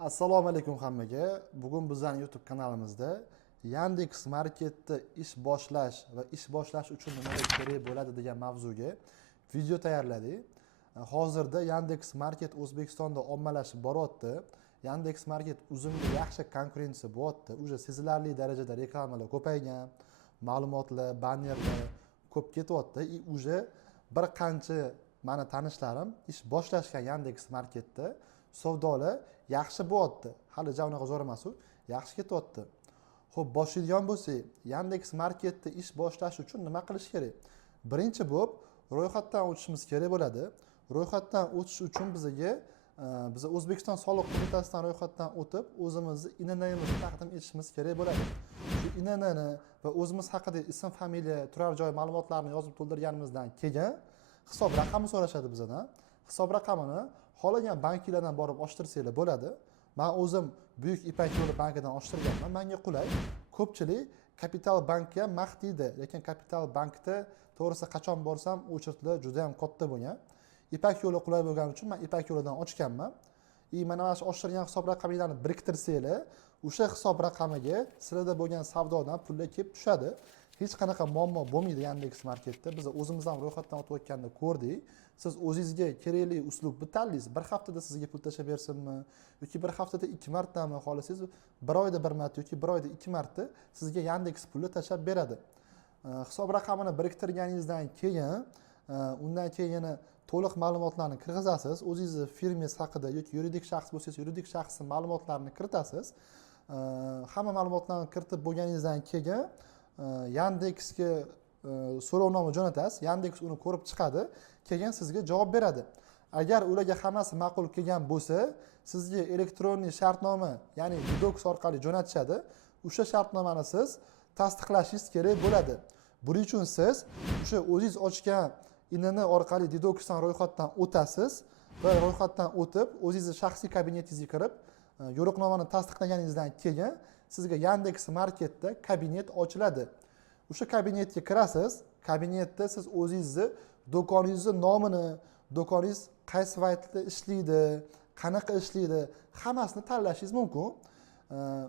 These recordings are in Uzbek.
Assalomu alaykum hammaga. Bugun bizning YouTube kanalimizda Yandex Marketda ish boshlash va ish boshlash uchun nimalar kerak bo'ladi degan mavzuga video tayyorladik. Hozirda Yandex Market O'zbekistonda ommalashib boryapti. Yandex Market o'zimga yaxshi konkurensiya bo'lyapti. Uje sezilarli darajada reklamalar ko'paygan, ma'lumotlar, bannerlar ko'p ketyapti. Uje bir qancha meni tanishlarim ish boshlashgan Yandex Marketda savdolar yaxshi bo'lyapti. Hali javnaga zo'r emas u, yaxshi ketyapti. Xo'p, boshlaydigan bo'lsak, Yandex Marketda ish boshlash uchun nima qilish kerak? Birinchi bo'lib, ro'yxatdan o'tishimiz kerak bo'ladi. Ro'yxatdan o'tish uchun biz O'zbekiston soliq qo'mitasidan ro'yxatdan o'tib, o'zimizni INNimizni taqdim etishimiz kerak bo'ladi. Shu INNni va o'zimiz haqida ism, familiya, turar joy ma'lumotlarini yozib to'ldirganimizdan keyin hisob raqami so'rashadi bizdan. Hisob raqamini xohlagan banklardan borib ochtirsanglar bo'ladi. Men o'zim Buyuk Ipak yo'li bankidan ochtirganman. Menga qulay. Ko'pchilik Kapital bankka maqtaydi, lekin Kapital bankda to'g'risi qachon borsam o'chirtlar juda ham katta bo'lgan. Ipak yo'li qulay bo'lgani uchun men Ipak yo'lidan ochganman. Mana shu ochtirgan hisob raqaminglarni biriktirsanglar, o'sha hisob raqamiga sizlarda bo'lgan savdodan pullar kelib tushadi. Hech qanaqa muammo bo'lmaydi Yandex Marketda. Biz o'zimiz ham ro'yxatdan o'tayotganda ko'rdik. Siz o'zingizga kerakli uslubni tanlaysiz. Bir haftada sizga pul tashab bersinmi yoki bir haftada 2 martami xohlasangiz, bir oyda bir marta yoki bir oyda 2 marta sizga Yandex pulni tashab beradi. Hisob raqamini biriktirganingizdan keyin, undan keyin yana to'liq ma'lumotlarni kirgizasiz. O'zingizni firmangiz haqida yoki yuridik shaxs bo'lsangiz, yuridik shaxsning ma'lumotlarini kiritasiz. Hamma ma'lumotlarni kiritib bo'lganingizdan keyin Yandexga so'rovnoma jo'natasiz. Yandex uni ko'rib chiqadi, keyin sizga javob beradi. Agar ularga hammasi ma'qul kelgan bo'lsa, sizga elektron shartnoma, ya'ni Docs orqali jo'natishadi. O'sha shartnomani siz tasdiqlashingiz kerak bo'ladi. Buning uchun siz o'sha o'zingiz ochgan INN orqali Docsdan ro'yxatdan o'tasiz va ro'yxatdan o'tib, o'zingizni shaxsiy kabinetingizga kirib, yo'riqnomani tasdiqlaganingizdan keyin sizga Yandex Marketda kabinet ochiladi. O'sha kabinetga kirasiz. Kabinetda siz o'zingizni do'koningizni nomini, do'koningiz qaysi vaqtda ishlaydi, qanaqa ishlaydi, hammasini tanlashingiz mumkin.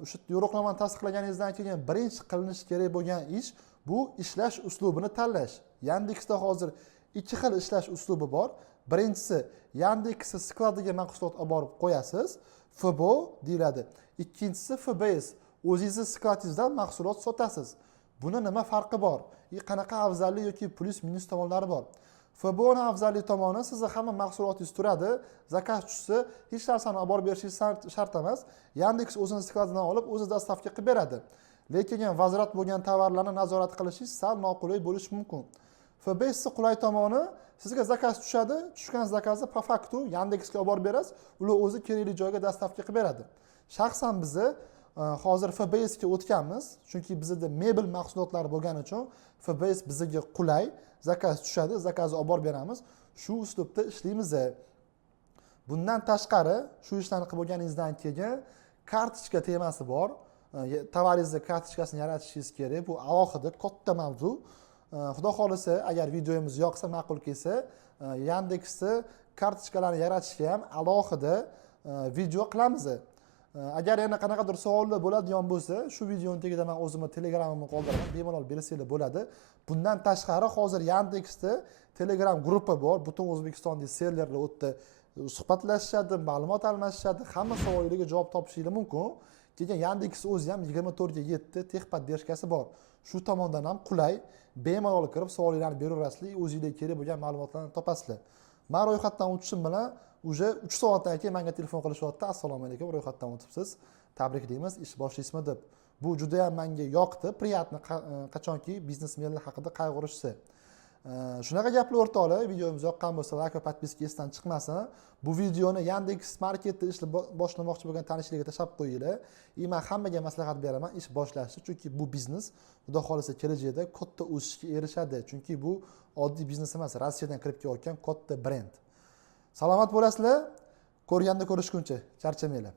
O'sha yo'riqnomani tasdiqlaganingizdan keyin birinchi qilinishi kerak bo'lgan ish bu ishlash uslubini tanlash. Yandexda hozir ikki xil ishlash uslubi bor. Birinchisi, Yandex skladiga mahsulot olib borib qo'yasiz, FBO deyiladi. Ikkinchisi FBS, o'zingizni skladingizdan mahsulot sotasiz. Buni nima farqi bor? Qanaqa afzallik yoki plus minus tomonlari bor? FBOning afzallik tomoni, sizni hamma mahsulotingiz turadi, zakaz tushsa hech narsani olib borib berishingiz shart emas. Yandex o'zini skladidan olib, o'zi dostavka qilib beradi. Lekin vazrat bo'lgan tovarlarni nazorat qilishingiz sal noqulay bo'lishi mumkin. FBS qulay tomoni, sizga zakaz tushadi, tushgan zakazni po faktu Yandexga olib borib berasiz, ular o'zi kerakli joyga dostavka qilib beradi. Shaxsan bizni hozir FBS ga o'tganmiz, chunki bizda mebel mahsulotlari bo'lgani uchun FBS bizga qulay, zakaz tushadi, zakazni olib borib beramiz. Shu uslubda ishlaymiz. Bundan tashqari, shu ishlarni qilib bo'lganingizdan keyin kartochka temasi bor. Tovaringizni kartochkasini yaratishingiz kerak. Bu alohida katta mavzu. Xudo xolisa, agar videomiz yoqsa, ma'qul kelsa, Yandexda kartochkalarni yaratishga ham alohida video qilamiz. Agar yana qanaqadir savollar bo'ladigan bo'lsa, shu videoning tagida men o'zimni Telegramimni qoldiraman, bemalol bersanglar bo'ladi. Bundan tashqari hozir Yandexda Telegram gruppa bor. Butun O'zbekistondagi sellerlar o'tdi, suhbatlashishadi, ma'lumot almashishadi, hamma savollarga javob topishingiz mumkin. Keyin Yandex o'zi ham 24/7 texpat dershkasi bor. Shu tomondan ham qulay, bemalol kirib savollarni beraverasizlar, o'zingizga kerak bo'lgan ma'lumotlarni topasizlar. Men ro'yxatdan o'tishim bilan уже 3 soatdan keyin menga telefon qilishyapti. Assalomu alaykum, ro'yxatdan o'tibsiz. Tabriklaymiz, ish boshlaysizmi deb. Bu juda ham menga yoqdi, priyatni qachonki biznesmenlar haqida qayg'urishsa. Shunaqa gaplar o'rtoqlar, videomiz yoqqan bo'lsa, like va podpiska esdan chiqmasin. Bu videoni Yandex Marketda ish boshlamoqchi bo'lgan tanishlarga tashab qo'yinglar. Men hammaga maslahat beraman ish boshlashni, chunki bu biznes xudo xolisa kelajakda katta o'sishga erishadi. Chunki bu oddiy biznes emas, Rossiyadan kirib kelayotgan katta brend. Salomat bo'lasizlar. Ko'rganda ko'rishguncha, charchamanglar.